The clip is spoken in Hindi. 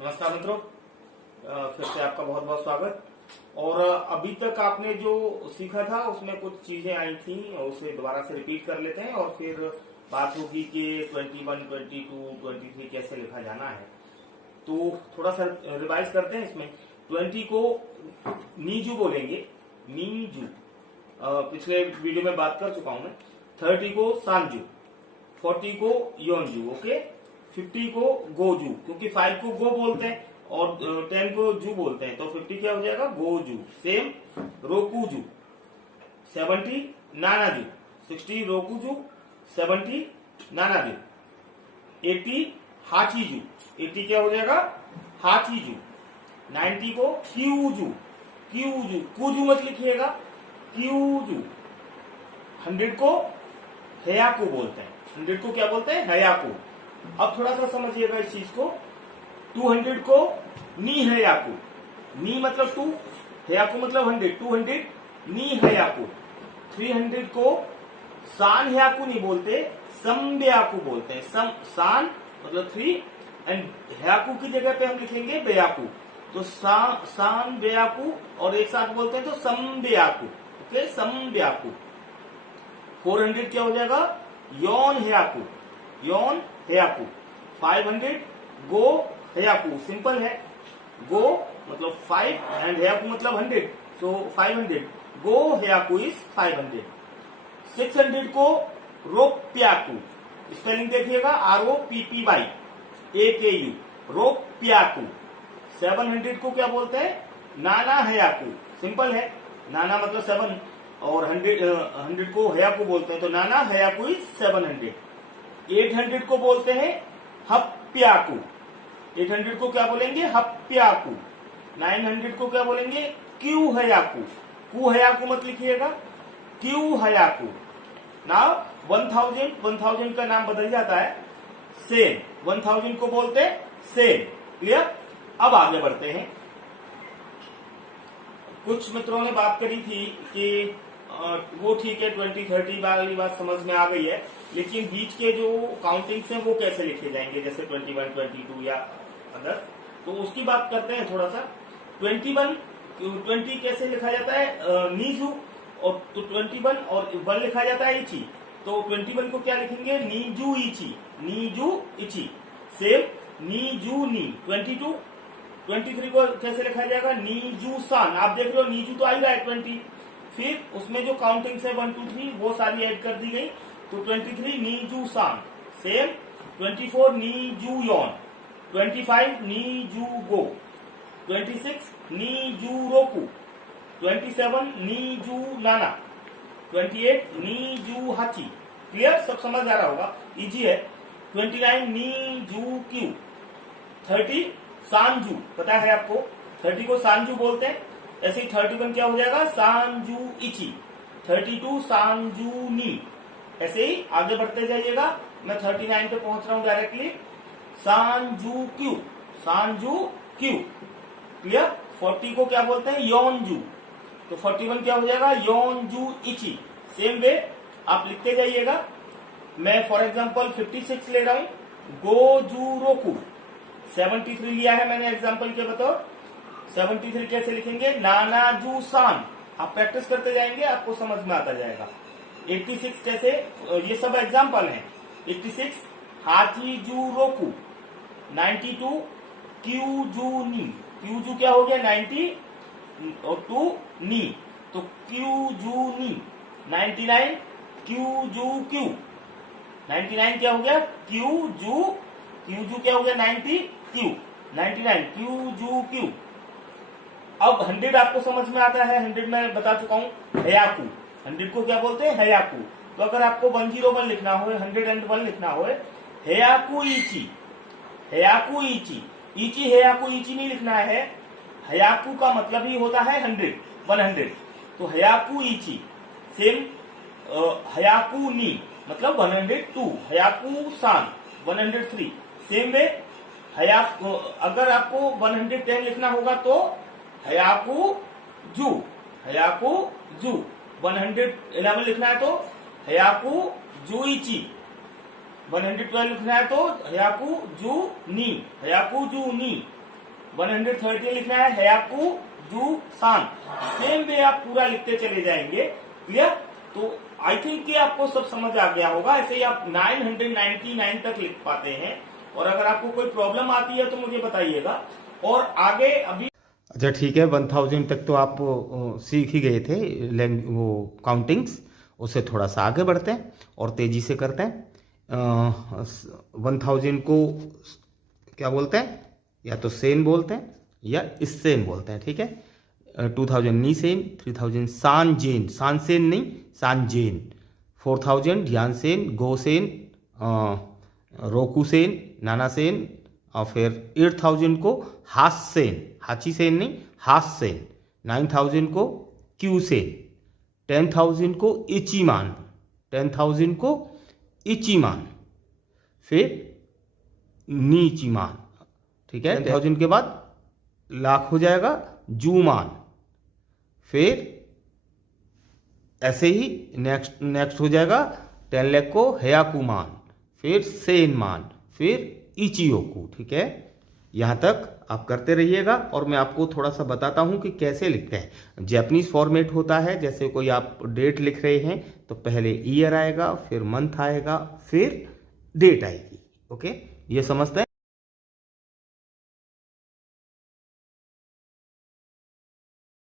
नमस्कार मित्रों, फिर से आपका बहुत बहुत स्वागत। और अभी तक आपने जो सीखा था उसमें कुछ चीजें आई थी, उसे दोबारा से रिपीट कर लेते हैं और फिर बात होगी कि 21, 22, 23 कैसे लिखा जाना है। तो थोड़ा सा रिवाइज करते हैं। इसमें 20 को नीजू बोलेंगे, नीजू। पिछले वीडियो में बात कर चुका हूं मैं। 30 को सांजू, 40 को योनजू, ओके। 50 को गोजू, क्योंकि 5 को गो बोलते हैं और 10 को जू बोलते हैं, तो 50 क्या हो जाएगा, गोजू। सेम रोकुजू। 70 नानाजू, 60 रोकुजू, 70 नानाजू। 80 हाचीजू, 80 क्या हो जाएगा, हाचीजू। 90 को क्यूजू, क्यूजू, कुजू मत लिखिएगा, क्यूजू। 100 को हयाकू बोलते हैं, 100 को क्या बोलते हैं, हयाकू। अब थोड़ा सा समझिएगा इस चीज को। 200 को नी हयाकू, नी मतलब 2, हयाकू मतलब 100, 200 नी हयाकू। 300 को सान हयाकू नहीं बोलते, संब्याकू बोलते हैं। सान मतलब 3 एंड हयाकू की जगह पे हम लिखेंगे बेयाकू, तो सान बेयाकू, और एक साथ बोलते हैं तो संब्याकू, ओके, संब्याकू। 400 क्या हो जाएगा, योन हयाकू, योन हयाकू। 500 गो हयाकू, सिंपल है। गो मतलब 5 एंड हयाकू मतलब 100, सो 500 गो हयाकू इज 500। 600 को रोप्याकू, स्पेलिंग देखिएगा, ROPPY AKU, रोप्याकू। 700 को क्या बोलते हैं, नाना हयाकू, सिंपल है, नाना मतलब 7 और 100 को हयाकू बोलते हैं, तो नाना हयाकू इज 700। 800 को बोलते हैं हप्याकू, 800 को क्या बोलेंगे, हप्याकू। 900 को क्या बोलेंगे, क्यू हयाकू, कू हयाकू मत लिखिएगा, क्यू हयाकू। नाउ 1000 का नाम बदल जाता है, सेन। 1000 को बोलते हैं सेन, क्लियर। अब आगे बढ़ते हैं। कुछ मित्रों ने बात करी थी कि वो ठीक है, 20, 30 वाली बात समझ में आ गई है, लेकिन बीच के जो काउंटिंग्स हैं वो कैसे लिखे जाएंगे, जैसे 21, 22 या अदर, तो उसकी बात करते हैं थोड़ा सा। 20 कैसे लिखा जाता है, नीजू, और तो 21 और 1 लिखा जाता है इची, तो 21 को क्या लिखेंगे, नीजू इची, नीजू इची। सेम नीजू नी। 23 को कैसे लिखा जाएगा, नीजू सान। आप देख रहे हो नीजू तो आ ही रहा है 20, फिर उसमें जो काउंटिंग्स है 1, 2, 3 वो सारी ऐड कर दी गई, तो 23 नीजू सान। सेम 24 नीजू योन, 25 नीजू गो, 26 नीजू रोकू, 27 नीजू नाना, 28 नीजू हाची। क्लियर, सब समझ आ रहा होगा, इजी है। 29 नीजू क्यू। 30 सांजू, पता है आपको, 30 को सांजू बोलते हैं। ऐसे ही 31 क्या हो जाएगा, सांजू इची। 32 सांजू नी। ऐसे ही आगे बढ़ते जाइएगा, मैं 39 पे पहुंच रहा हूं डायरेक्टली। सांजू क्यू, सांजू क्यू, क्लियर। 40 को क्या बोलते हैं, योनजू, तो 41 क्या हो जाएगा, योनजू इची। सेम वे आप लिखते जाइएगा। मैं फॉर एग्जांपल 56 ले रहा हूं, गोजू रोकू। 73 लिया है मैंने एग्जांपल के बतौर। 73 कैसे लिखेंगे, नानाजू सान। आप प्रैक्टिस करते जाएंगे, आपको समझ में आता जाएगा। 86 कैसे, ये सब एग्जांपल हैं। 86 हाचीजू रोकू। 92 क्यूजू नी, क्यूजू क्या हो गया, 90 और 2 नी, तो क्यूजू नी। 99 क्यूजू क्यू, 99 क्या हो गया, क्यूजू, क्यूजू क्या हो गया, 90 क्यू, 99 क्यूजू क्यू। अब 100 आपको समझ में आता है, 100 मैं बता चुका हूं, हयाकू। 100 को क्या बोलते हैं, हयाकू। तो अगर आपको 101 लिखना हो, 101 लिखना हो, हयाकू इची, हयाकू इची। इची हयाकू इची नहीं लिखना है, हयाकू का मतलब ही होता है 100, तो हयाकू इची। सेम हयाकू नी मतलब 102, हयाकू सान 103। सेम वे हयाकू, अगर आपको 110 लिखना होगा तो हयाकू जू, हयाकू जू। 111 लिखना है तो हयाकू जूइची। 112 लिखना है तो हयाकू जू नी, हयाकू जू नी। 130 लिखना है हयाकू जू सान, सेम वे आप पूरा लिखते चले जाएंगे। क्लियर? तो आई थिंक कि आपको सब समझ आ गया होगा। ऐसे ही आप 999 तक लिख पाते हैं, और अगर आपको कोई प्रॉब्लम आती है तो मुझे बताइएगा। और आगे अभी अच्छा ठीक है, 1000 तक तो आप सीख ही गए थे वो काउंटिंग्स, उससे थोड़ा सा आगे बढ़ते हैं और तेजी से करते हैं। 1000 को क्या बोलते हैं? या तो सेन बोलते हैं या इससेन बोलते हैं, ठीक है। 2000 नी सेन, 3000 सान जेन, सान सेन नहीं सान जेन, 4000 ध्यान सेन, गो सेन, रोकू सेन, नाना सेन, और फिर 8000 को हास सेन, हाची सेन नहीं हास सेन, 9000 को क्यू सेन, 10,000 को इचीमान, 10,000 को इचीमान, फिर नीचीमान, ठीक है। 10,000 के बाद लाख हो जाएगा जूमान, फिर ऐसे ही नेक्स्ट हो जाएगा 10 लाख को हयाकुमान, फिर सेनमान, फिर इचियोकू, ठीक है। यहां तक आप करते रहिएगा और मैं आपको थोड़ा सा बताता हूं कि कैसे लिखते हैं। जैपनीज फॉर्मेट होता है, जैसे कोई आप डेट लिख रहे हैं तो पहले ईयर आएगा, फिर मंथ आएगा, फिर डेट आएगी। ओके, ये समझते हैं।